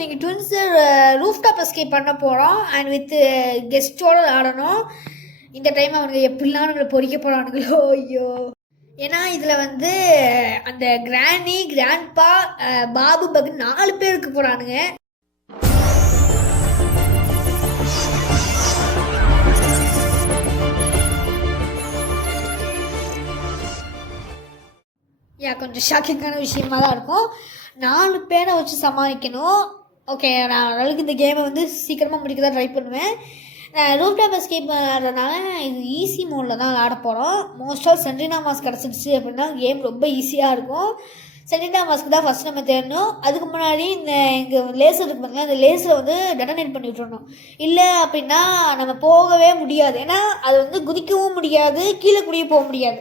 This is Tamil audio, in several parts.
இன்னைக்கு ட்வின்ஸ் ரூஃப் டாப் எஸ்கேப் பண்ண போகிறோம் அண்ட் வித் கெஸ்ட்டோட ஆடணும். இந்த டைம் அவனுக்கு எப்படிலாம் நம்மளை பொறிக்க போகிறானுங்களோ ஐயோ. ஏன்னா இதில் வந்து அந்த கிராணி கிராண்ட்பா பாபு பக் 4 பேர் இருக்க போகிறானுங்க. கொஞ்சம் ஷாக்கிங்கான விஷயமா தான் இருக்கும். 4 பேரை வச்சு சமாளிக்கணும். ஓகே, நான் ஓரளவுக்கு இந்த கேமை வந்து சீக்கிரமாக முடிக்க தான் ட்ரை பண்ணுவேன். ரூஃப் டாப் எஸ்கேப் ஆடுறதுனால இது ஈஸி மோடில் தான் ஆட போகிறோம். மோஸ்ட் ஆஃப் சென்ட்ரினா மாஸ்க் கிடச்சிடுச்சு அப்படின்னா கேம் ரொம்ப ஈஸியாக இருக்கும். சென்ட்ரினா மாஸ்க் தான் ஃபஸ்ட் நம்ம தேடணும். அதுக்கு முன்னாடி இங்கே லேசர் இருக்கு பார்த்தீங்கன்னா, இந்த லேசரை வந்து டெட்டனேட் பண்ணி விட்டுறணும். இல்லை அப்படின்னா நம்ம போகவே முடியாது. ஏன்னா அது வந்து குதிக்கவும் முடியாது, கீழே கூடிய போக முடியாது.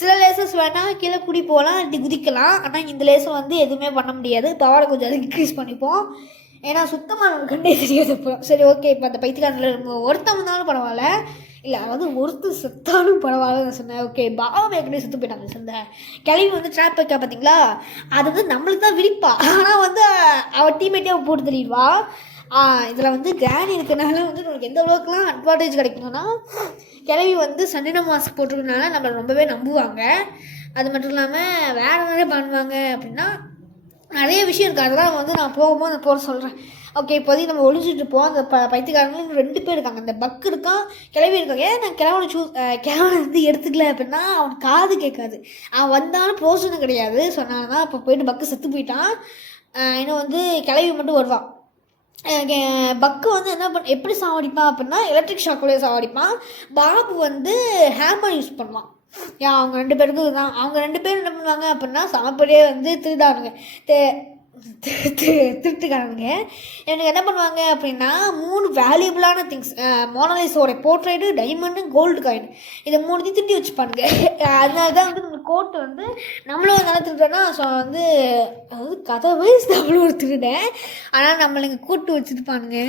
சில லேசர்ஸ் வேணால் கீழே கூடி போகலாம், இப்படி குதிக்கலாம். ஆனால் இந்த லேசர் வந்து எதுவுமே பண்ண முடியாது. பவரை கொஞ்சம் இன்க்ரீஸ் பண்ணிப்போம். ஏன்னா சுத்தமாக நமக்கு கண்டே தெரியாது. இப்போ சரி ஓகே, இப்போ அந்த பைத்தியக்காரனில் ஒருத்தன் வந்தாலும் பரவாயில்ல, இல்லை அதாவது ஒருத்தர் செத்தாலும் பரவாயில்ல சொன்னேன். ஓகே, பாவா ஏற்கனவே செத்து போயிட்டாங்க. சொன்ன கிளவி வந்து ட்ராப் வைக்க பார்த்தீங்களா, அது வந்து நம்மளுக்கு தான் விரிப்பா. ஆனால் வந்து அவள் டீமேட்டே அவள் போட்டு தெரியுவா. இதில் வந்து கிராணி இருக்கிறனால வந்து நமக்கு எந்த அளவுக்குலாம் அட்வான்டேஜ் கிடைக்கணும்னா, கிளவி வந்து சென்ட்ரினா மாஸ்க் போட்டிருக்கனால நம்மளை ரொம்பவே நம்புவாங்க. அது மட்டும் இல்லாமல் வேறு நிறைய பண்ணுவாங்க. அப்படின்னா நிறைய விஷயம் இருக்குது. அதெல்லாம் வந்து நான் போகும்போது நான் போகிற சொல்கிறேன். ஓகே, இப்போதைக்கு நம்ம ஒழிஞ்சிட்டு இருப்போம். அந்த பைத்தியக்காரங்களும் 2 பேர் இருக்காங்க. அந்த பக் இருக்கான், கிளவி இருக்காங்க. ஏன் நான் கிழவனை வந்து எடுத்துக்கல அப்படின்னா அவனுக்கு காது கேட்காது. அவன் வந்தாலும் பிரோசனம் கிடையாது. சொன்னாங்க தான் இப்போ போயிட்டு பக்கு செத்து போயிட்டான். இன்னும் வந்து கிளவி மட்டும் வருவான். பக்கு வந்து என்ன எப்படி சாவடிப்பான் அப்படின்னா எலக்ட்ரிக் ஷாக்லேயே சாவடிப்பான். பாபு வந்து ஹேமர் யூஸ் பண்ணுவான். அவங்க 2 பேருக்கு தான். அவங்க 2 பேரும் என்ன பண்ணுவாங்க அப்படின்னா சமப்படியே வந்து திருடானுங்க, திருட்டுக்காரனுங்க. எனக்கு என்ன பண்ணுவாங்க அப்படின்னா 3 வேல்யூபிளான திங்ஸ், மோனாலிஸோட போர்ட்ரேட்டு, டைமண்டு, கோல்டு காயின், இதை 3 திருட்டி வச்சுப்பானுங்க. அதனால தான் வந்து நம்ம கோர்ட்டு வந்து நம்மளும் நல்லா திருடுறோன்னா ஸோ வந்து அதாவது கதை வயசு நம்மளும் ஒரு திருடேன். ஆனால் நம்மளை இங்கே கூட்டு வச்சுருப்பானுங்க.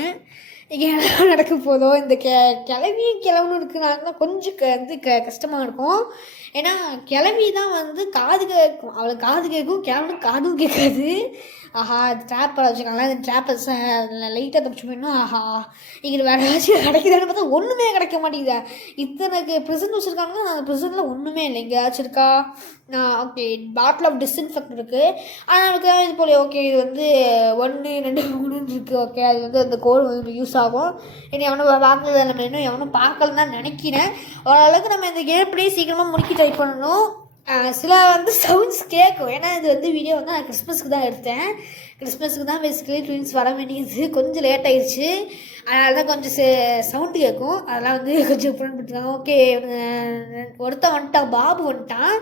இங்கே என்ன நடக்க போதோ. இந்த கிளவியும் கிளவனும் இருக்குனாங்கன்னா கொஞ்சம் வந்து கஷ்டமாக இருக்கும். ஏன்னா கிளவி தான் வந்து காது கேட்கும், அவளுக்கு காது கேட்கும், கிளவனுக்கு காதும் கேட்காது. ஆஹா, இது ட்ராப்பை வச்சுக்காங்களா, இந்த ட்ராப்பை லைட்டாக தப்பிச்சு போயிடணும். ஆஹா, இங்கே வேறு ஏதாச்சும் கிடைக்குதான்னு பார்த்தா ஒன்றுமே கிடைக்க மாட்டேங்குதா. இத்தனைக்கு ப்ரிசன் வச்சுருக்காங்க, அந்த ப்ரிசனில் ஒன்றுமே இல்லை. இங்கே ஏதாச்சும் இருக்கா? ஓகே, பாட்டில் ஆஃப் டிஸ்இன்ஃபெக்ட் இருக்குது. ஆனால் நமக்கு இது போல ஓகே, இது வந்து 1 2 3 இருக்குது. ஓகே, அது வந்து அந்த கோடு வந்து யூஸ் ஆகும். இனி எவனும் பார்க்கல, நம்ம இன்னும் எவனும் பார்க்கலன்னு தான் நினைக்கிறேன். ஓரளவுக்கு நம்ம இந்த கேம் பிளே சீக்கிரமாக முடிக்க ட்ரை பண்ணணும். சில வந்து சவுண்ட்ஸ் கேட்கும். ஏன்னா இது வந்து வீடியோ வந்து நான் கிறிஸ்மஸுக்கு தான் எடுத்தேன். கிறிஸ்மஸுக்கு தான் பேசிக்கலி ட்வின்ஸ் வர வேண்டியது. கொஞ்சம் லேட் ஆயிடுச்சு, அதனால தான் கொஞ்சம் சவுண்டு கேட்கும். அதெல்லாம் வந்து கொஞ்சம் பண்ணிட்டுருக்காங்க. ஓகே, ஒருத்தன் வந்துட்டான், பாபு வந்துட்டான்.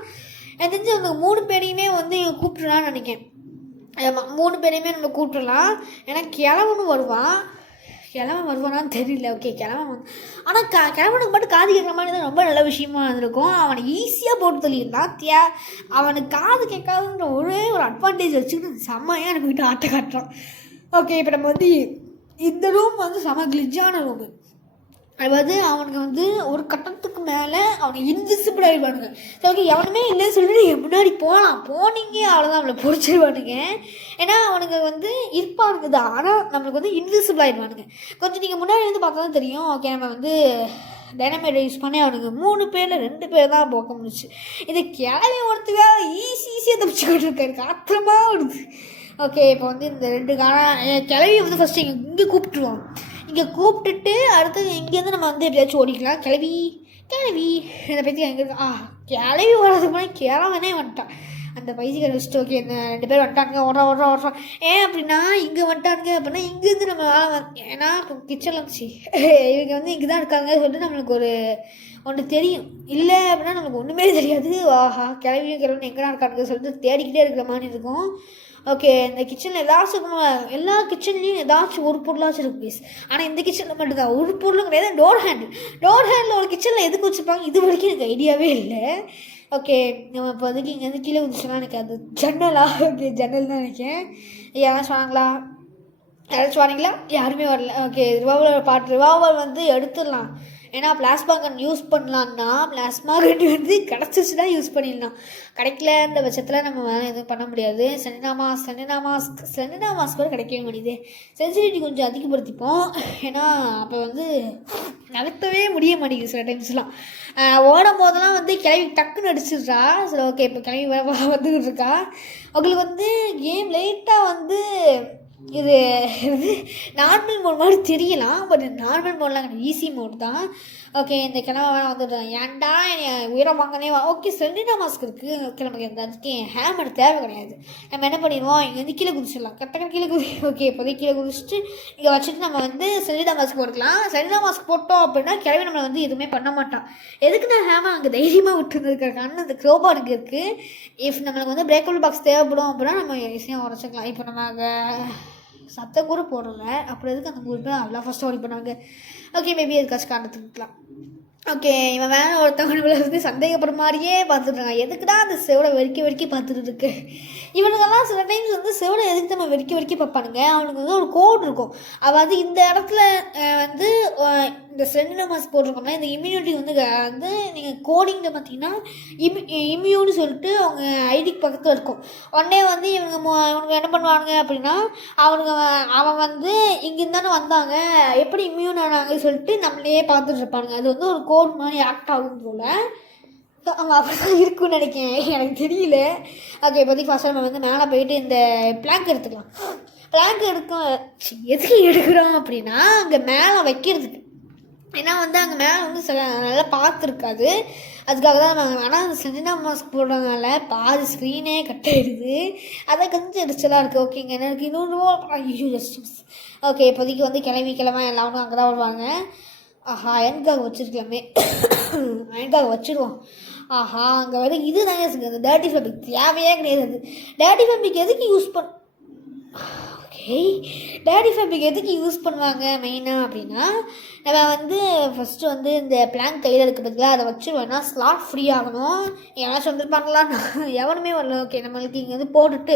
எனக்கு தெரிஞ்சு அவங்க 3 பேரையுமே வந்து இங்கே கூப்பிட்டுலான்னு நினைக்கிறேன். 3 பேரையுமே நம்ம கூப்பிட்டுலாம். ஏன்னா கிழவனும் வருவான். கிழவன் வருவானான்னு தெரியல. ஓகே, கிழவன் வந்து ஆனால் கிழவனுக்கு மட்டும் காது கேட்குற மாதிரி தான் ரொம்ப நல்ல விஷயமா இருந்திருக்கும். அவனை ஈஸியாக போட்டு சொல்லியிருந்தான். அவனுக்கு காது கேட்காதுன்ற ஒரே ஒரு அட்வான்டேஜ் வச்சுக்கிட்டு செம்மையாக எனக்கு வீட்டு ஆட்டை காட்டுறான். ஓகே, இப்போ நம்ம வந்து இந்த ரூம் வந்து செம கிளிஜான ரூமு. அதாவது அவனுக்கு வந்து ஒரு கட்டத்துக்கு மேலே அவனுக்கு இன்விசிபிள் ஆகிடுவானுங்க. சரி ஓகே, எவனுமே இல்லைன்னு சொல்லிட்டு முன்னாடி போனீங்க அவ்வளோதான், அவளை பொறிச்சிடுவானுங்க. ஏன்னா அவனுக்கு வந்து இருப்பானுங்க தான், ஆனால் நம்மளுக்கு வந்து இன்விசிபிள் ஆகிடுவானுங்க. கொஞ்சம் நீங்கள் முன்னாடி வந்து பார்த்தா தான் தெரியும். ஓகே, நம்ம வந்து டைனமைட் யூஸ் பண்ணி அவனுக்கு 3 பேரில் 2 பேர் தான் போக்க முடிச்சு. இது கிளவி ஒருத்தருக்காக ஈஸியாக தப்பிச்சுக்கிட்டு இருக்காரு, காத்திரமா வருது. ஓகே, இப்போ வந்து இந்த 2 கிளவி வந்து ஃபஸ்ட்டு இங்கே கூப்பிட்டுருவோம். இங்கே கூப்பிட்டுட்டு அடுத்தது இங்கேருந்து நம்ம வந்து எப்படியாச்சும் ஓடிக்கலாம். கிளவி இந்த பைத்தியம் எங்கே இருக்கா? கிளவி வர்றதுக்கு முன்னாடி கிழவனே வந்துட்டான். அந்த பைத்தியக்கார வச்சுட்டு ஓகே, இந்த 2 பேர் வந்துட்டானுங்க, ஓடுறான். ஏன் அப்படின்னா இங்கே வந்துட்டானுங்க அப்படின்னா இங்கேருந்து நம்ம ஏன்னா இப்போ கிச்சனில் இருந்துச்சு, இவங்க வந்து இங்கே தான் இருக்காங்க சொல்லிட்டு நம்மளுக்கு ஒன்று தெரியும். இல்லை அப்படின்னா நம்மளுக்கு ஒன்றுமே தெரியாது. ஆஹா, கிளவன் எங்கே தான் இருக்கானுங்க சொல்லிட்டு தேடிக்கிட்டே இருக்கிற மாதிரி இருக்கும். ஓகே, இந்த கிச்சனில் ஏதாச்சும் எல்லா கிச்சன்லேயும் ஏதாச்சும் ஒரு பொருளாச்சும் இருக்குது ப்ளீஸ். ஆனால் இந்த கிச்சனில் மட்டும்தான் ஒரு பொருளும் கிடையாது. டோர் ஹேண்டில் ஒரு கிச்சனில் எதுக்கு வச்சுருப்பாங்க இது வரைக்கும் எனக்கு ஐடியாவே இல்லை. ஓகே, நம்ம இப்போ அதுக்கு இங்கேருந்து கீழே குதிச்சோன்னா எனக்கு அது ஜன்னலா? ஓகே, ஜன்னல் தான் நினைக்கிறேன். யாராச்சும் வாரீங்களா? யாருமே வரல. ஓகே, ரிவால்வர் வந்து எடுத்துடலாம். ஏன்னா பிளாஸ்மா கன் யூஸ் பண்ணலான்னா பிளாஸ்மா கன் வந்து கிடச்சிச்சுன்னா யூஸ் பண்ணிடலாம், கிடைக்கலன்ற பட்சத்தில் நம்ம வேலை எதுவும் பண்ண முடியாது. செலினா மாஸ்க் கூட கிடைக்கவே முடியுது. சென்சிட்டிவிட்டி கொஞ்சம் அதிகப்படுத்திப்போம், ஏன்னா அப்போ வந்து நகர்த்தவே முடிய மாட்டேங்குது சில டைம்ஸ்லாம். ஓடும் போதெல்லாம் வந்து கிளவி டக்குன்னு அடிச்சிடுறா. சரி ஓகே, இப்போ கிளவி வந்துக்கிட்டு இருக்கா. அவங்களுக்கு வந்து கேம் லைட்டாக வந்து இது நார்மல் மோட் மாதிரி தெரியலாம், பட் நார்மல் மோட்லாம் கிடையாது, ஈஸி மோட் தான். ஓகே, இந்த கிழமை வேணால் வந்துடுறேன். ஏன்டா உயிரம் வாங்கனே வா. ஓகே, செலினா மாஸ்க் இருக்குது. ஓகே, நமக்கு அதுக்கு ஹேமர் தேவை கிடையாது. நம்ம என்ன பண்ணிடுவோம், இங்கே வந்து கீழே குதிச்சிடலாம், கரெக்டாக கீழே ஓகே, இப்போதைக்கு கீழே குதிச்சுட்டு இங்கே வச்சுட்டு நம்ம வந்து செலினா மாஸ்க் போட்டுக்கலாம். செலினா மாஸ்க் போட்டோம் அப்படின்னா கிழவி நம்மளை வந்து எதுவுமே பண்ண மாட்டான். எதுக்கு தான் ஹேமர் அங்கே தைரியமாக விட்டுருந்துருக்கான்னு அந்த க்ரோபாருக்கு இருக்குது. இஃப் நம்மளுக்கு வந்து பிரேக்கபிள் பாக்ஸ் தேவைப்படும் அப்படின்னா நம்ம ஈஸியாக உடச்சிக்கலாம். இப்போ நம்ம அங்கே சத்தம் கூட போடல, அப்புறம் எதுக்கு அந்த 3 பேர் அவ்வளோ ஃபஸ்ட்டு ஓடி பண்ணாங்க. ஓகே, மேபி எதுக்காச்சும் காரணத்துக்கலாம். ஓகே, இவன் வேணா ஒருத்தவங்க வந்து சந்தேகப்படுற மாதிரியே பார்த்துட்ருக்காங்க. எதுக்கு தான் அந்த செவடை வெறிக்கி பார்த்துட்டு இருக்கு. இவனுங்கெல்லாம் சில டைம்ஸ் வந்து செவடை எதுக்கு நம்ம வெறிக்கி பார்ப்பானுங்க. அவனுக்கு வந்து ஒரு கோட் இருக்கும். அதாவது இந்த இடத்துல வந்து இந்த செலினா மாஸ்க் போட்டிருக்கோம்னா இந்த இம்யூனிட்டி வந்து வந்து நீங்கள் கோடிங்கில் பார்த்தீங்கன்னா இம்யூன்னு சொல்லிட்டு அவங்க ஐடிக்கு பக்கத்தில் இருக்கும். உடனே வந்து இவனுங்க என்ன பண்ணுவானுங்க அப்படின்னா அவன் வந்து இங்கேருந்தானே வந்தாங்க, எப்படி இம்யூன் ஆனாங்கன்னு சொல்லிட்டு நம்மளே பார்த்துட்டு இருப்பானுங்க. அது வந்து ஒரு கோட் மாதிரி ஆக்ட் ஆகும் போல். அவன் அப்படி தான் இருக்குன்னு நினைக்கிறேன், எனக்கு தெரியல. ஓகே, இப்போதைக்கு ஃபஸ்ட் நம்ம வந்து மேலே போயிட்டு இந்த பிளாங்க் எடுத்துக்கலாம். பிளாங்க் எதுக்கு எடுக்கிறோம் அப்படின்னா அங்கே மேலே வைக்கிறதுக்கு. ஏன்னா வந்து அங்கே மேலே வந்து சில நல்லா பார்த்துருக்காது, அதுக்காக தான் நாங்கள். ஆனால் அந்த செலினா மாஸ்க் போடுறதுனால பாதி ஸ்க்ரீனே கட் ஆகிடுது. அதை கொஞ்சம் எரிச்சலாக இருக்குது. ஓகேங்க, எனக்கு இன்னொரு ஜஸ்டிஸ். ஓகே, இப்போதைக்கு வந்து கிளம்ப எல்லாரும் அங்கே தான் வருவாங்க. ஆஹா, எனக்காக வச்சுருக்கலாமே, எனக்காக வச்சுருவோம். ஆஹா, அங்கே வந்து இது தானே இருக்குது, அந்த டேர்ட்டி ஃபேப்ரிக் தேவையே கிடையாது. டேர்ட்டி ஃபேப்ரிக் எதுக்கு யூஸ் டேர்ட்டி ஃபேப்ரிக் எதுக்கு யூஸ் பண்ணுவாங்க மெயினாக அப்படின்னா, நம்ம வந்து ஃபஸ்ட்டு வந்து இந்த பிளாங்க் கையில் இருக்கிறதுல அதை வச்சுருவோம்னா ஸ்லாட் ஃப்ரீ ஆகணும். யாராச்சும் வந்துருப்பாங்களா, எவனுமே வரல. ஓகே, நம்மளுக்கு இங்கே வந்து போட்டுட்டு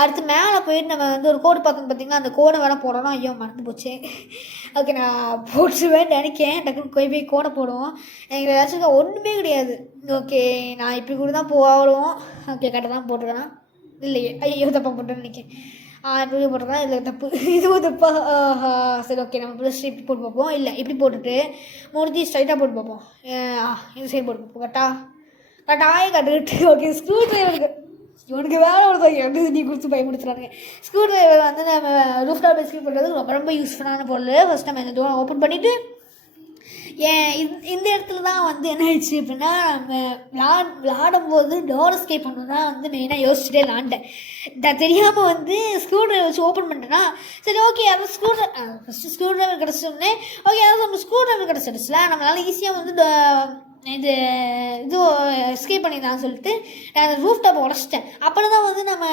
அடுத்து மேலே போயிட்டு நம்ம வந்து ஒரு கோடு பார்த்தோம் பார்த்திங்கன்னா, அந்த கோடை வேறு போடணும். ஐயோ, மறந்து போச்சு. ஓகே, நான் போட்டுருவேன் நினைக்கேன். டக்குன்னு போய் கோடை போடுவோம். எனக்கு ஏதாச்சும் ஒன்றுமே கிடையாது. ஓகே, நான் இப்படி கூட தான் போடுவோம். ஓகே, கரெக்டாக தான் போட்டுருவேன். இல்லையே, ஐயோ தப்பாக போட்டேன்னு நினைக்கிறேன். இப்படி போட்டுருதான் இதில் தப்பு, இதுவும் தப்பா. சரி ஓகே, நம்ம ப்ளஸ் இப்படி போட்டு பார்ப்போம். இல்லை, இப்படி போட்டுட்டு மூணுத்தி ஸ்ட்ரைட்டாக போட்டு பார்ப்போம். இது சைடு போட்டு பார்ப்போம். கரெக்டாக கட்டுக்கிட்டு. ஓகே, ஸ்க்ரூ ட்ரைவருக்கு இவனுக்கு வேலை ஒருத்தவங்க நீ கொடுத்து பயமுடுத்துறாங்க. ஸ்க்ரூ ட்ரைவர் வந்து நம்ம ரூஃப் டாப் எஸ்கேப் பண்ணுறதுக்கு ரொம்ப ரொம்ப யூஸ்ஃபுல்லான பொருள். ஃபஸ்ட் நம்ம இந்த டோரை ஓப்பன் பண்ணிவிட்டு இந்த இடத்துல தான் வந்து என்ன ஆயிடுச்சு அப்படின்னா, நம்ம விளாடும்போது டோர் எஸ்கேப் பண்ணணும் தான் வந்து மெயினாக யோசிச்சுட்டே விளாண்டேன். தெரியாமல் வந்து ஸ்க்ரூ ட்ரைவர் வச்சு ஓப்பன் பண்ணிட்டேன்னா சரி ஓகே, அது ஃபஸ்ட்டு ஸ்க்ரூ ட்ரைவர் கிடச்சோடனே ஓகே, அதாவது நம்ம ஸ்க்ரூ ட்ரைவர் கிடச்சிடுச்சுல, நம்மளால் ஈஸியாக வந்து இது எஸ்கேப் பண்ணிடலான்னு சொல்லிட்டு நான் அந்த ரூஃப் டாப்பை உடச்சிட்டேன். அப்புறம் தான் வந்து நம்ம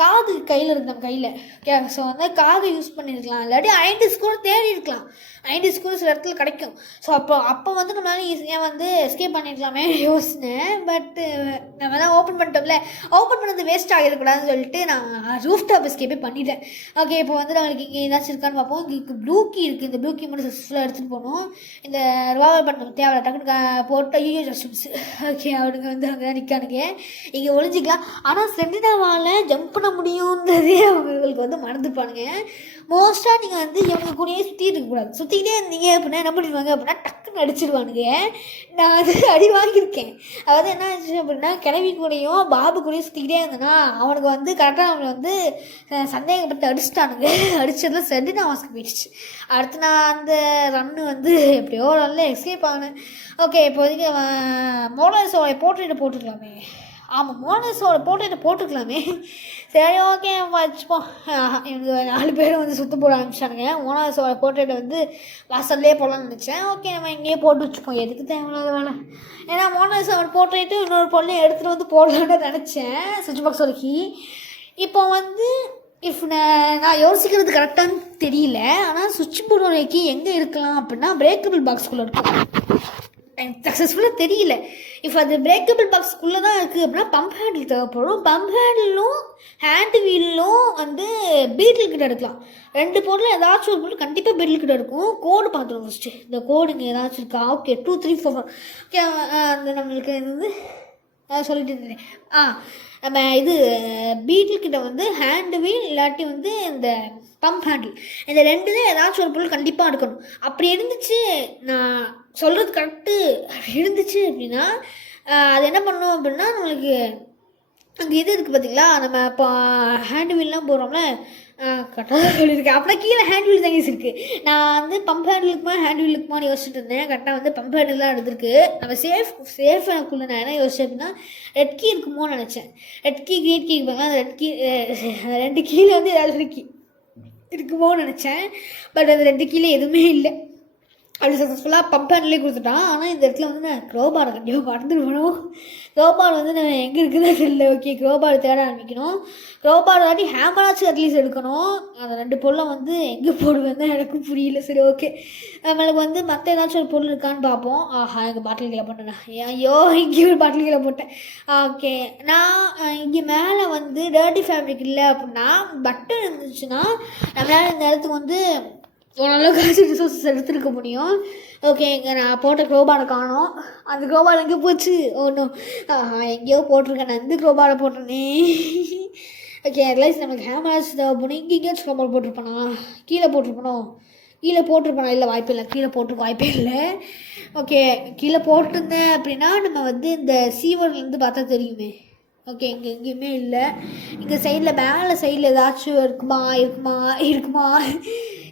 காது கையில் இருந்தோம் கையில். ஓகே, ஸோ வந்து காது யூஸ் பண்ணியிருக்கலாம், இல்லாட்டி 5 ஸ்க்ரூ தேடி இருக்கலாம். 5 ஸ்க்ரூ சில இடத்துல கிடைக்கும். ஸோ அப்போ வந்து நம்மளால ஈஸியாக வந்து எஸ்கேப் பண்ணியிருக்கலாமே யோசினேன். பட்டு நம்ம தான் ஓப்பன் பண்ணிட்டோம்ல, ஓப்பன் பண்ணது வேஸ்ட் ஆகிடக்கூடாதுன்னு சொல்லிட்டு நான் ரூஃப் டாப் எஸ்கேப்பே பண்ணிட்டேன். ஓகே, இப்போ வந்து நம்மளுக்கு இங்கே ஏதாச்சும் இருக்கான்னு பார்ப்போம். இங்கே ப்ளூ கீ இருக்குது, இந்த ப்ளூ கீ மட்டும் சக்ஸஸ்ஃபுல்லாக எடுத்துகிட்டு போகணும். இந்த ரிவால்வர் பண்ண தேவை டக்குன்னு போட்டு ஐயோ ஜஸ்டிஸ். ஓகே, அவனுங்க வந்து அங்கே தான் நிற்கானுங்க, இங்கே ஒழிஞ்சிக்கலாம். ஆனால் செலினாவால் ஜம்ப் பண்ண முடியுன்றதே அவங்களுக்கு வந்து மறந்துப்பானுங்க. மோஸ்ட்டாக நீங்கள் வந்து இவங்க கூடயே சுற்றிட்டு இருக்கக்கூடாது. சுற்றிக்கிட்டே இருந்தீங்க அப்படின்னா என்ன பண்ணிடுவாங்க அப்படின்னா டக்குன்னு அடிச்சிடுவானுங்க. நான் வந்து அடி வாங்கியிருக்கேன். அதாவது என்ன ஆச்சு அப்படின்னா, கிளவி கூடயும் பாபு கூடயும் சுற்றிக்கிட்டே இருந்தேன்னா அவனுக்கு வந்து கரெக்டாக அவனை வந்து சந்தேகப்பட்டு அடிச்சிட்டானுங்க. அடிச்சதில் செலினா மாஸ்க் போயிடுச்சு. அடுத்து நான் அந்த ரன்னு வந்து எப்படியோ நல்ல எஸ்கேப் ஆனேன். ஓகே, இப்போதைக்கு மோனலிசாவோட போர்ட்ரேட்டை போட்டுக்கலாமே. ஆமாம், மோனலிசாவோட போர்ட்ரேட்டை போட்டுக்கலாமே. சரி ஓகே, வச்சுப்போம். இவங்க 4 பேரும் வந்து சுற்ற போட ஆரம்பிச்சானுங்க. மோனலிசாவோட போர்ட்ரேட்டை வந்து வாசல்லே போடலான்னு நினச்சேன். ஓகே, நம்ம இங்கேயே போட்டு வச்சுப்போம், எதுக்கு தேவையில்லாத வேலை. ஏன்னா மோனலிசாவோட போர்ட்ரேட்டு இன்னொரு பொருளையும் எடுத்துகிட்டு வந்து போடலான்னு நினச்சேன். சுவிட்ச் பாக்ஸோட கீ இப்போ வந்து நான் யோசிக்கிறது கரெக்டானு தெரியல. ஆனால் சுவிட்ச் போர்டோட கீ எங்கே இருக்கலாம் அப்படின்னா பிரேக்கபிள் பாக்ஸ்குள்ளே இருக்கும். எனக்கு சக்ஸஸ்ஃபுல்லாக தெரியல. இப்போ அது பிரேக்கபிள் பாக்ஸ்க்குள்ளே தான் இருக்குது அப்படின்னா பம்ப் ஹேண்டில் தேவைப்படும். பம்ப் ஹேண்டிலும் ஹேண்டு வீலும் வந்து பீட்டில் கிட்ட எடுக்கலாம். 2 பொருள் ஏதாச்சும் ஒரு பொருள் கண்டிப்பாக பீட்டில் கிட்ட இருக்கும். கோடு பார்த்துருவோம் ஃபஸ்ட்டு. இந்த கோடு இங்கே ஏதாச்சும் இருக்கா? Okay 2 3 4 okay. அந்த நம்மளுக்கு வந்து சொல்லிட்டு இருந்தேன். நம்ம இது பீட்டில் கிட்ட வந்து ஹேண்டு வீல் இல்லாட்டி வந்து இந்த பம்ப் ஹேண்டில் இந்த 2 ஏதாச்சும் ஒரு பொருள் கண்டிப்பாக எடுக்கணும். அப்படி இருந்துச்சு, நான் சொல்கிறது கரெக்டு இருந்துச்சு அப்படின்னா அது என்ன பண்ணணும் அப்படின்னா, நம்மளுக்கு அங்கே இது இருக்குது பார்த்தீங்களா, நம்ம இப்போ ஹேண்ட் வீல்லாம் போடுறோம்ல, கரெக்டாக சொல்லியிருக்கேன். அப்படின்னா கீழே ஹேண்ட் வீல் தாங்க இருக்குது. நான் வந்து பம்ப் ஹேண்டில் இருக்குமா ஹேண்ட் வீல் இருக்குமான்னு யோசிச்சுட்டு இருந்தேன். கரெக்டாக வந்து பம்ப் ஹேண்டில் தான் எடுத்துருக்கு. நம்ம சேஃப் எனக்குள்ளே நான் என்ன யோசிச்சேன் அப்படின்னா, ரெட் கீ இருக்குமோன்னு நினச்சேன். ரெட் கீ கிரீன் கீ இருப்பாங்க, அந்த ரெட் கீ 2 கீழே வந்து ஏதாவது கீ இருக்குமோன்னு நினச்சேன். பட் அது 2 கீழே எதுவுமே இல்லை. அப்படி சக்ஸஸ்ஃபுல்லாக பம்ப் ஹேண்ட்லேயே கொடுத்துட்டான். ஆனால் இந்த இடத்துல வந்து நான் க்ரோபாரை கண்டிப்பாக மறந்துடுவேணும். க்ரோபார் வந்து நான் எங்கே இருக்குதுன்னு தெரியல. ஓகே, க்ரோபார் தேட ஆரம்பிக்கணும். க்ரோபார் தாட்டி ஹேமராச்சும் அட்லீஸ்ட் எடுக்கணும். அந்த 2 பொருளை வந்து எங்கே போடுவேன் தான் எனக்கும் புரியல. சரி, ஓகே, நம்மளுக்கு வந்து மற்ற ஏதாச்சும் ஒரு பொருள் இருக்கான்னு பார்ப்போம். எங்கள் பாட்டில் கீழே போட்டேன். ஐயோ, இங்கே ஒரு பாட்டில் கீழே போட்டேன். ஓகே, நான் இங்கே மேலே வந்து டர்ட்டி ஃபேப்ரிக் இல்லை அப்படின்னா பட்டன் இருந்துச்சுன்னா நம்மளால் இந்த இடத்துக்கு வந்து ஓரளவுக்கு ரிசோர்ஸஸ் எடுத்துருக்க முடியும். ஓகே, இங்கே நான் போட்ட க்ரோபாரை காணோம். அந்த க்ரோபார் எங்கே போச்சு? ஒன்றும் எங்கேயோ போட்டிருக்கேன். நான் இந்த க்ரோபாரை போட்டேனே. ஓகே, ரிலைஸ் நம்மளுக்கு ஹேமராஜ் தேவைப்படும். இங்கே எங்கேயாச்சும் க்ரோபார் போட்டிருப்பேனா? கீழே போட்டிருப்பேனா? இல்லை, வாய்ப்பே இல்லை. கீழே போட்டிருக்க வாய்ப்பே இல்லை. ஓகே, கீழே போட்டிருந்தேன் அப்படின்னா நம்ம வந்து இந்த சீவர்லேருந்து பார்த்தா தெரியுமே. ஓகே, இங்கே எங்கேயுமே இல்லை. இங்கே சைடில் மேலே சைடில் ஏதாச்சும் இருக்குமா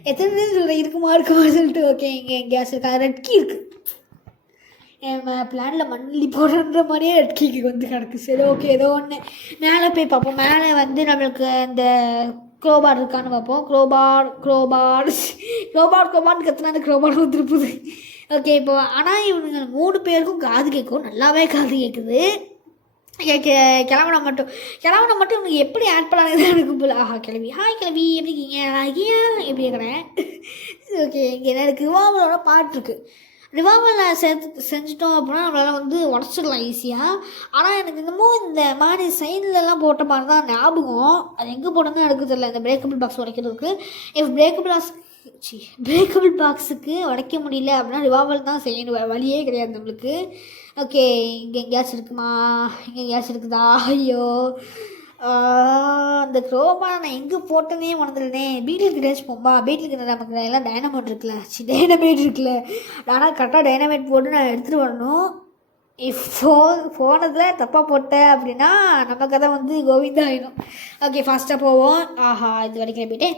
எத்தனை சொல்கிறேன், இருக்குமா சொல்லிட்டு. ஓகே, இங்கே எங்கேயாச்சும் இருக்கா? ரெட் கீ இருக்குது. நம்ம பிளானில் மண்ணி போடுற மாதிரியே ரெட் கீக்கு வந்து கிடக்கு. சரி, ஓகே, ஏதோ ஒன்று மேலே போய் பார்ப்போம். மேலே வந்து நம்மளுக்கு இந்த க்ரோபார் இருக்கான்னு பார்ப்போம். க்ரோபார்னு கற்றுனா அந்த க்ரோபார் வந்துருப்புது. ஓகே, இப்போ ஆனால் இவங்க 3 பேருக்கும் காது கேட்கும். நல்லாவே காது கேட்குது. கிளம்புனா மட்டும் இவனுக்கு எப்படி ஆட் பண்ணாங்க எனக்கு போல. கிளம்பி ஹாய் கிளம்பி எப்படி இருக்கீங்க? எப்படி இருக்கிறேன்? ஓகே, இங்கே என்ன இருக்குது? ரிவால்வரோட பாட்டு இருக்குது. ரிவால்வர் செஞ்சிட்டோம் அப்படின்னா நம்மளால் வந்து உடச்சிடலாம் ஈஸியாக. ஆனால் எனக்கு இன்னமும் இந்த மாதிரி சைட்லலாம் போட்ட மாதிரி தான் ஞாபகம். அது எங்கே போட்டோன்னு எனக்கு தெரியல. இந்த பிரேக்கபிள் பாக்ஸ் உடைக்கிறதுக்கு பிரேக்கபிள் பாக்ஸுக்கு உடைக்க முடியல அப்படின்னா ரிவால்வர் தான் செய்யணும். வழியே கிடையாது நம்மளுக்கு. ஓகே, இங்கே எங்கேயாச்சும் இருக்குதா? ஐயோ, அந்த க்ரோபார் நான் எங்கே போட்டனே மறந்துடுனேன். பீட்டிலுக்கு டேச் போம்பா. பீட்டிலுக்கு நமக்கு எல்லாம் டைனமேட் இருக்குல்ல. ஆனால் கரெக்டாக டைனமேட் போட்டு நான் எடுத்துகிட்டு வரணும். போனதில் தப்பாக போட்டேன் அப்படின்னா நமக்கு அதை வந்து கோவிந்தா ஆகிடும். ஓகே, ஃபாஸ்ட்டாக போவோம். இது வரைக்கும் போயிட்டேன்.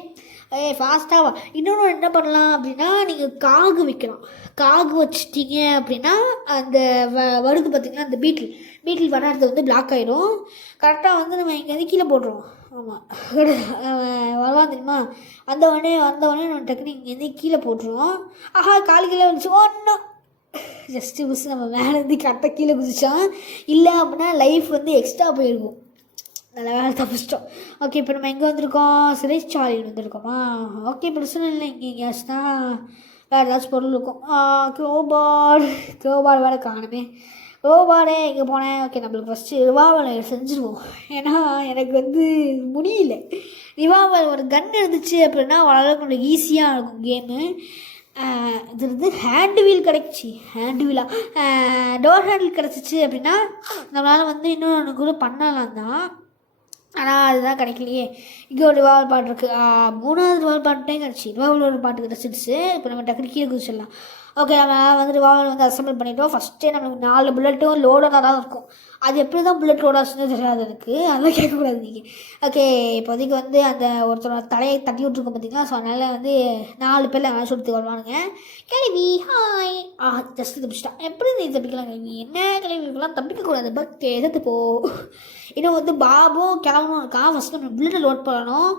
ஃபாஸ்ட்டாக இன்னொன்று என்ன பண்ணலாம் அப்படின்னா, நீங்கள் காகு வைக்கலாம். காகு வச்சிட்டிங்க அப்படின்னா அந்த வருது பார்த்திங்கன்னா அந்த பீட்டில் வர இடத்துல வந்து பிளாக் ஆகிடும். கரெக்டாக வந்து நம்ம இங்கேருந்து கீழே போட்டுருவோம். ஆமாம், வருவான் தெரியுமா? வந்தவொடனே நம்ம டக்குனு இங்கேருந்து கீழே போட்டுருவோம். காலு கீழே வந்துச்சு. ஒன்றும் ஜஸ்ட்டு மிஸ் நம்ம மேலேருந்து கரெக்டாக கீழே குதிச்சோம். இல்லை அப்படின்னா லைஃப் வந்து எக்ஸ்ட்ரா போயிருக்கும். நல்ல வேலை தப்பிச்சிட்டோம். ஓகே, இப்போ நம்ம எங்கே வந்திருக்கோம்? சிறைச்சாலையில் வந்திருக்கோமா? ஓகே, பிரச்சனை இல்லை. இங்கே எங்கேயாச்சுன்னா வேறு ஏதாச்சும் பொருள் இருக்கும். க்ரோபார் வேறு காணுமே. க்ரோபாரே எங்கே போனேன்? ஓகே, நம்மளுக்கு ஃபஸ்ட்டு ரிவால்வர் செஞ்சுருவோம். ஏன்னா எனக்கு வந்து முடியல. ரிவால்வர் ஒரு கன் இருந்துச்சு அப்படின்னா ஓரளவுக்கு கொஞ்சம் ஈஸியாக இருக்கும் கேமு. இது வந்து ஹேண்டு வீல் கிடச்சி டோர் ஹேண்டில் கிடச்சிச்சு அப்படின்னா நம்மளால் வந்து இன்னொன்று கூட பண்ணலாம் தான். ஆனால் அதுதான் கிடைக்கலையே. இங்கே ஒரு ரிவால்வர் பாட்டு இருக்குது. 3வது ரிவால்வர் பாட்டே கிடச்சி. ரிவால்வர் பாட்டு கிடச்சிடுச்சு. இப்போ நம்ம டக்குனு கீழே குதிச்சிடலாம். ஓகே, நம்ம வந்து ரிவால்வர் வந்து அசம்பிள் பண்ணிட்டோம். ஃபஸ்ட்டே நம்மளுக்கு 4 புல்லட்டும் லோடாக தான் இருக்கும். அது எப்படி தான் புல்லட் லோட் ஆச்சுன்னு தெரியாது எனக்கு. அதெல்லாம் கேட்கக்கூடாது நீங்கள். ஓகே, இப்போதைக்கு வந்து அந்த ஒருத்தரோட தலையை தட்டி விட்ருக்கோம் பார்த்தீங்களா. ஸோ அதனால் வந்து 4 பேரில் மேட்ச் எடுத்து வருவானுங்க. கிளவி ஹாய். ஜஸ்ட்டு தப்பிச்சிட்டான். எப்படி நீ தப்பிக்கலாம் கிளவி? என்ன கிளவி இப்பெல்லாம் தப்பிக்கக்கூடாது. பட் எதிர்த்து போ. இன்னும் வந்து பாபும் கிளம்பணும் இருக்கா. ஃபஸ்ட்டு நம்ம புல்லட்டை லோட் பண்ணணும்.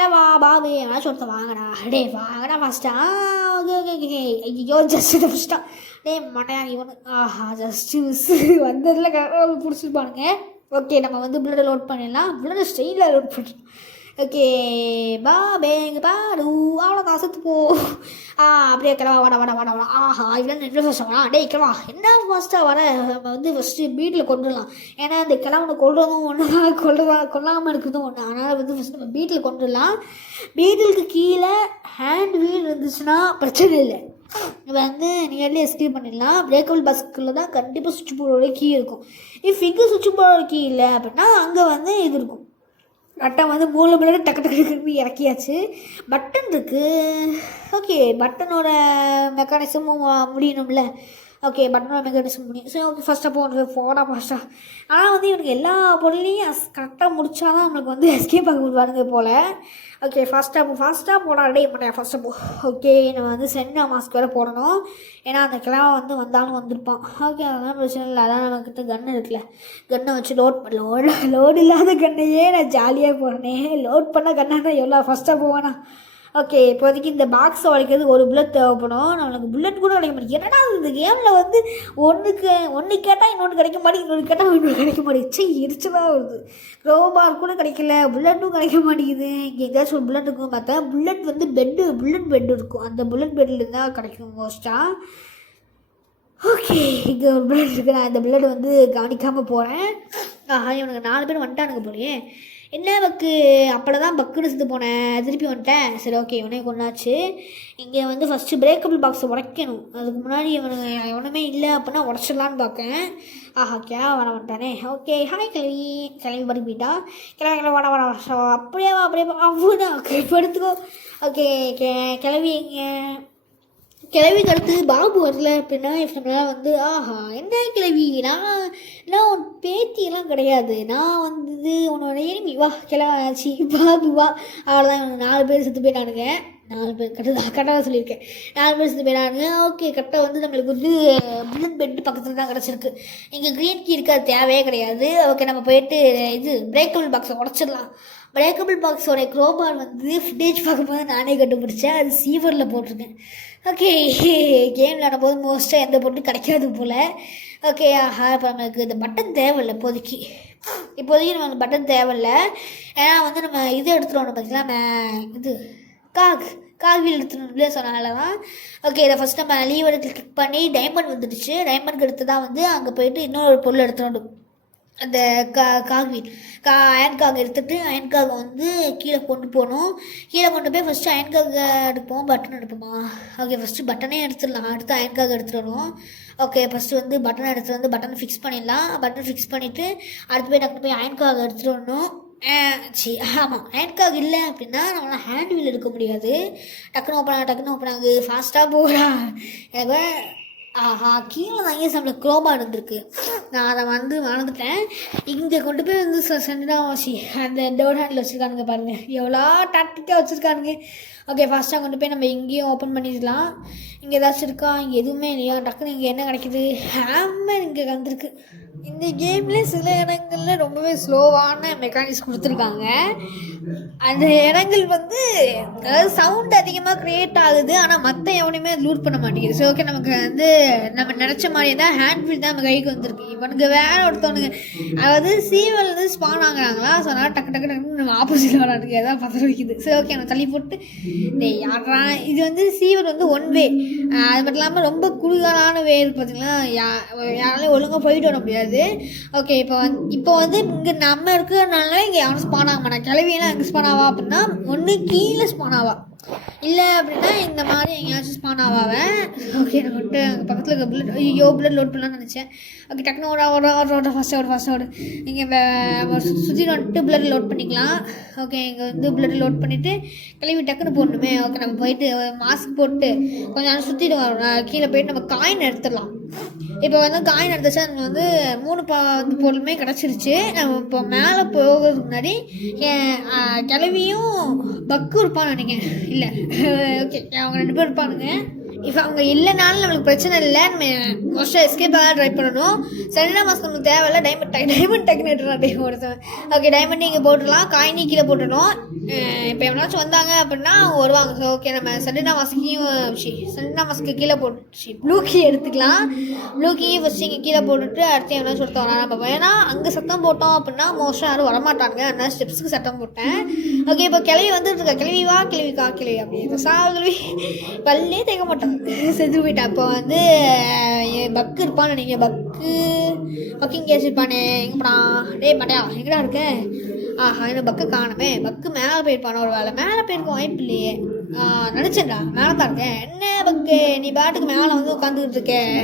ஏவா பாபு மேட்ச் ஒருத்த வாங்கடா. வாங்கடா ஃபஸ்ட்டா. ஓகே. ஐயோ, ஜஸ்ட்டு தப்பிச்சிட்டான். மட்டையா இவனு. ஜஸ்ட்டு மிஸ் வந்ததில் கரெக்டாக பிடிச்சிருப்பானுங்க. ஓகே, நம்ம வந்து புல்லட்டை லோட் பண்ணிடலாம். புல்லட்டை ஸ்ட்ரெயினில் லோட் பண்ணிடலாம். ஓகே, பாபேங்க பாடு. அவ்வளோதான், செத்து போ. அப்படியே கிளவா வாடா வாடா வாடா வாடா. ஆஹா இதெல்லாம் என்ன ஃபஸ்ட்டாக டே கிளவா என்ன ஃபஸ்ட்டாக வர. நம்ம வந்து ஃபஸ்ட்டு வீட்டில் கொண்டுடலாம். ஏன்னா இந்த கிளவனை கொள்றதும் ஒன்று தான், கொல்லாமல் இருக்கிறதும் ஒன்று. அதனால் வந்து ஃபஸ்ட்டு நம்ம வீட்டில் கொண்டுடலாம். வீட்டுக்கு கீழே ஹேண்ட் வீல் இருந்துச்சுன்னா பிரச்சனை இல்லை, வந்து நியர்லி எஸ்கேப் பண்ணிடலாம். பிரேக்கபிள் பாக்ஸ்க்குள்ளே தான் கண்டிப்பாக சுவிட்ச் போர்டோட கீ இருக்கும். இஃப் இங்கே சுவிட்ச் போர்டோட கீ இல்லை அப்படின்னா அங்கே வந்து இது இருக்கும். கரெக்டாக வந்து மூணு பிளேடு டக்கு டக்கு இறக்கியாச்சு. பட்டன் இருக்குது. ஓகே பட்டனோட மெக்கானிசமும் முடியணும்ல. ஓகே பட்டனோட மெக்கானிசம் முடியும். சரி ஓகே ஃபஸ்ட்டாக போடா ஃபஸ்ட்டாக. ஆனால் வந்து இவனுக்கு எல்லா பொருளையும் கரெக்டாக முடித்தா தான் நம்மளுக்கு வந்து எஸ்கேப் ஆக முடிவானுங்க போல். ஓகே ஃபாஸ்ட்டாக போடா ரெடி பண்ணேன் ஃபஸ்ட்டாக போ. ஓகே நம்ம வந்து சென்னா மாஸ்க் வேறு போடணும். ஏன்னா அந்த கிழமை வந்து வந்தாலும் வந்திருப்பான். ஓகே அதெல்லாம் பிரச்சனை இல்லை. அதான் நம்மக்கிட்ட கன்று இருக்குல்ல, கன்னை வச்சு லோடு இல்லாத கண்ணையே நான் ஜாலியாக போகிறேனே. லோட் பண்ண கண்ணாக தான் எவ்வளோ ஃபஸ்ட்டாக போவேனா. ஓகே இப்போதைக்கு இந்த பாக்ஸை உடைக்கிறது ஒரு புல்லட் தேவைப்படும். நம்மளுக்கு புல்லட் கூட கிடைக்க மாட்டேங்குது. என்னடா இந்த கேமில் வந்து ஒன்று கேட்டால் இன்னொன்று கிடைக்க மாட்டேங்குது, இன்னொன்று கேட்டால் இன்னொன்று கிடைக்க மாட்டேங்குது. எரிச்சலாக வருது. க்ரோபார் கூட கிடைக்கல, புல்லட்டும் கிடைக்க மாட்டேங்குது. இங்கே எங்கேயாச்சும் ஒரு புல்லட் இருக்கும் பார்த்தா புல்லட் வந்து புல்லட் பெட் இருக்கும். அந்த புல்லட் பெட்டில் தான் கிடைக்கும் மோஸ்ட்டாக. ஓகே இங்கே ஒரு புல்லட் இருக்குது. நான் இந்த புல்லட் வந்து கவனிக்காமல் போகிறேன். இவனுக்கு 4 பேர் வந்துட்டானுங்க போலையே. என்ன பக்கு அப்போ தான் பக்குன்னு செத்து போனேன், திருப்பி வந்துட்டேன். சரி ஓகே இவனே கொண்டாச்சு. இங்கே வந்து ஃபஸ்ட்டு பிரேக்கபிள் பாக்ஸை உடைக்கணும். அதுக்கு முன்னாடி எவனுமே இல்லை அப்படின்னா உடச்சிடலான்னு பார்க்கேன். வர வந்துட்டானே. ஓகே ஹாய் கிளம்பி படிப்பிட்டா கிளம்பி வட அப்படியே அவ்வளோதான் படுத்துக்கோ. ஓகே கிளவிக்கு அடுத்து பாபு வரல அப்படின்னா நம்மளால் வந்து என்ன கிளவி நான் உன் பேத்தியெல்லாம் கிடையாது, நான் வந்து உன்னோட எனிமி வா கிளவாச்சு பாபு வா. அவ்வளோதான் இவங்க 4 பேர் செத்து போயிட்டானுங்க. 4 பேர் கரெக்டாக சொல்லியிருக்கேன். 4 பேர் செத்து போயிட்டானுங்க. ஓகே கரெக்டாக வந்து நம்மளுக்கு வந்து புல்லட் பெட்டு பக்கத்தில் தான் கிடச்சிருக்கு. இங்கே க்ரீன் கீ இருக்க தேவையே கிடையாது. ஓகே நம்ம போயிட்டு இது பிரேக்கபிள் பாக்ஸை உடச்சிடலாம். பிரேக்கபிள் பாக்ஸோடைய க்ரோபார் வந்து ஃபுட்டேஜ் பார்க்கும்போது நானே கண்டுபிடிச்சேன். அது சீவரில் போட்டிருக்கேன். ஓகே கேம் விளையாடும்போது மோஸ்ட்டாக எந்த பொருளும் கிடைக்காது போல். ஓகே இப்போ நம்மளுக்கு இந்த பட்டன் தேவையில்லை இப்போதைக்கு நம்மளுக்கு பட்டன் தேவையில்லை. ஏன்னா வந்து நம்ம இது எடுத்துகிட்டு பார்த்தீங்கன்னா இது கால்வீல் எடுத்துகிட்டு சொன்னால தான். ஓகே இதை ஃபஸ்ட் நம்ம லீவ் எடுத்து கிளிக் பண்ணி டைமண்ட் வந்துடுச்சு. டைமண்ட் எடுத்து தான் வந்து அங்கே போயிட்டு இன்னொரு பொருள் எடுத்துகிட்டு அந்த அயன்காக எடுத்துகிட்டு அயன்காக வந்து கீழே கொண்டு போகணும். கீழே கொண்டு போய் ஃபஸ்ட்டு அயன்காக எடுப்போம், பட்டன் எடுப்போமா. ஓகே ஃபஸ்ட்டு பட்டனே எடுத்துடலாம், அடுத்து அயன்காக எடுத்துடணும். ஓகே ஃபஸ்ட்டு வந்து பட்டனை எடுத்துகிட்டு வந்து பட்டனை ஃபிக்ஸ் பண்ணிடலாம். பட்டன் ஃபிக்ஸ் பண்ணிவிட்டு அடுத்து போய் டக்குனு போய் அயன்காக எடுத்துகிட்டு வரணும். ஆமாம் அயன்காக இல்லை அப்படின்னா நம்மளால் ஹேண்ட் வீல் எடுக்க முடியாது. டக்குன்னு ஓப்பன் ஆகுது ஃபாஸ்ட்டாக போகிறா. எனக்கு கீழே தான் நம்மளுக்கு க்ரோபா இருந்திருக்கு. நான் அதை வந்து மறந்துட்டேன். இங்கே கொண்டு போய் வந்து சென்டாவாசி அந்த டோர் ஹேண்டில் வச்சுருக்கானுங்க பாருங்கள், எவ்வளோ டாக்டிக்காக வச்சுருக்கானுங்க. ஓகே ஃபாஸ்ட்டாக கொண்டு போய் நம்ம இங்கேயும் ஓப்பன் பண்ணிடலாம். இங்கே ஏதாச்சும் இருக்கா? இங்கே எதுவுமே இல்லையா? டக்குன்னு இங்கே என்ன கிடைக்கிது? ஹேம்மர் இங்கே வந்துருக்கு. இந்த கேமில் சில இடங்களில் ரொம்பவே ஸ்லோவான மெக்கானிக்ஸ் கொடுத்துருக்காங்க. அந்த இடங்கள் வந்து அதாவது சவுண்ட் அதிகமாக க்ரியேட் ஆகுது, ஆனால் மற்ற எவனையுமே லூட் பண்ண மாட்டேங்குது. ஸோ ஓகே நமக்கு வந்து நம்ம நினச்ச மாதிரியே தான் ஹேண்ட் ஃபீல் தான் நம்ம கைக்கு வந்திருக்கு. இவனுக்கு வேறு ஒருத்தவனுங்க அதாவது சீவல் வந்து ஸ்பான் ஆகுறாங்களா. ஸோ அதனால் டக்கு நம்ம ஆப்போசிட்டில் வரானுங்க, எதாவது பதற வைக்குது. சரி ஓகே நம்ம தள்ளி போட்டு யாரா இது வந்து சீவல் வந்து 1 வே. அது மட்டும் இல்லாமல் ரொம்ப குறுகலான வே பார்த்தீங்கன்னா யாராலையும் ஒழுங்காக போயிட்டு வர முடியாது. ஓகே இப்போ வந்து இங்கே நம்ம இருக்கிறதுனால இங்கே யாரும் ஸ்பான் ஆக மாட்டாங்க. கிளவியெல்லாம் எங்கே ஸ்பான் ஆவா அப்படின்னா ஒன்று கீழே ஸ்பான் ஆவா, இல்லை அப்படின்னா இந்த மாதிரி எங்கேயாச்சும் ஸ்பான் ஆவாவேன். ஓகே நான் வந்துட்டு அங்கே பக்கத்தில் இருக்க புல்லட் லோட் பண்ணலான்னு நினச்சேன். ஓகே டக்குனு ஒரு ஃபாஸ்ட்டாக இங்கே சுற்றி வந்துட்டு புல்லட் லோட் பண்ணிக்கலாம். ஓகே இங்கே வந்து புல்லட் லோட் பண்ணிவிட்டு கிளம்பி டக்குன்னு போடணுமே. ஓகே நம்ம போயிட்டு மாஸ்க் போட்டு கொஞ்சம் நேரம் சுற்றிட்டு வரோம். கீழே போயிட்டு நம்ம காயின் எடுத்துடலாம். இப்போ வந்து காயின் எடுத்துச்சா நம்ம வந்து 3 பொருளுமே கிடச்சிருச்சு. நம்ம இப்போ மேலே போகிறதுக்கு முன்னாடி கிளவியும் பக்கு இருப்பான்னு நினைக்கிறேன். இல்லை ஓகே அவங்க 2 பேர் இருப்பானுங்க. இப்போ அவங்க இல்லைனாலும் நம்மளுக்கு பிரச்சனை இல்லை, நம்ம மோஸ்ட்டாக எஸ்கேப் ஆக ட்ரை பண்ணணும். செலினா மாஸ்க் நம்மளுக்கு தேவையில்ல, டைமண்ட் டெக்னேட்டர் ஒருத்தன். ஓகே, டைமண்ட் இங்கே போட்டுடலாம், காயினி கீழே போட்டுடணும். இப்போ எவனாச்சும் வந்தாங்க அப்படின்னா அவங்க வருவாங்க. ஸோ ஓகே, நம்ம செலினா மாஸ்க்கு கீழே போட்டு ப்ளூ கீ எடுத்துக்கலாம். ப்ளூ கீ ஃபஸ்ட்டு இங்கே கீழே போட்டுட்டு அடுத்து எவனாச்சும் ஒருத்தன் வரான் நம்ம. ஏன்னா அங்கே சத்தம் போட்டோம் அப்படின்னா மோஸ்ட்டாக யாரும் வரமாட்டாங்க, அதனால் ஸ்டெப்ஸுக்கு சத்தம் போட்டேன். ஓகே, இப்போ கிளவி வந்துட்டு இருக்கா. கிளவி வா, கிளவி கா, கிளவி அப்படி கிளவி பல்லே தேக்க மாட்டாங்க, செத்து போயிட்டா. அப்போ வந்து பக்கு இருப்பான்னு நினைக்கிறேன். பக்கிங் கேஸ் இருப்பானே, எங்கப்படா டே மாட்டியா, எங்கடா இருக்க? ஆஹா, என்ன பக்கு காணுமே. பக்கு மேலே போயிருப்பானோ, ஒரு வேலை மேலே போயிருக்க வாய்ப்பு இல்லையே. நினச்சேன்டா மேலே தான் இருக்கேன். என்ன பக்கு நீ பாட்டுக்கு மேலே வந்து உட்காந்துக்கிட்டு இருக்கேன்.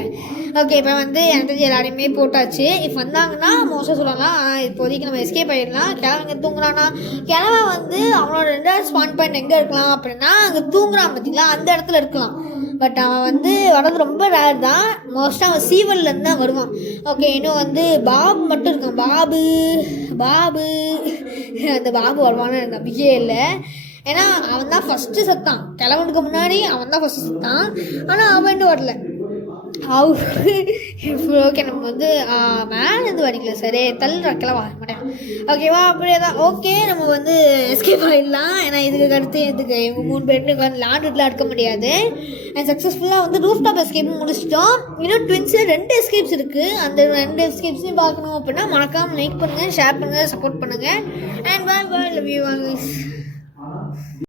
ஓகே, இப்போ வந்து எனக்கு தெரிஞ்சு எல்லாரையுமே போட்டாச்சு. இப்போ வந்தாங்கன்னா மோஸ்ட்டாக சொல்லலாம், இப்போதைக்கு நம்ம எஸ்கேப் ஆகிடலாம். கிழவங்க தூங்குறான்னா, கிழவன் வந்து அவனோட 2வது ஸ்பான் பாயிண்ட் எங்கே இருக்கலாம் அப்படின்னா அங்கே தூங்குறான் பார்த்தீங்களா, அந்த இடத்துல இருக்கலாம். பட் அவன் வந்து வரது ரொம்ப ரேர் தான். மோஸ்ட்டாக அவன் சீவல்லேருந்து தான் வருவான். ஓகே, இன்னும் வந்து பாபு மட்டும் இருக்கான். பாபு அந்த பாபு வருவான்னு எனக்கு நம்பிக்கையே இல்லை. ஏன்னா அவன் தான் ஃபஸ்ட்டு செத்தான், கிழவனுக்கு முன்னாடி அவன் தான் ஃபஸ்ட்டு செத்தான். ஆனால் அவன் இன்னும் வரல. ஓகே, நம்ம வந்து மேலேருந்து வடிக்கல, சரி தள்ளுறா கிளவா மாட்டேன். ஓகேவா, அப்படியே தான். ஓகே, நம்ம வந்து எஸ்கேப் ஆகிடலாம். ஏன்னா இதுக்கு அடுத்து இதுக்கு இவங்க 3 பேருக்கு வந்து லாண்டுலாம் எடுக்க முடியாது. அண்ட் சக்ஸஸ்ஃபுல்லாக வந்து ரூஃப் டாப் எஸ்கேப்பும் முடிச்சிட்டோம். இன்னும் ட்வின்ஸில் 2 எஸ்கேப்ஸ் இருக்குது. அந்த 2 எஸ்கேப்ஸையும் பார்க்கணும் அப்படின்னா மறக்காமல் லைக் பண்ணுங்கள், ஷேர் பண்ணுங்கள், சப்போர்ட் பண்ணுங்கள். And bye, love you always.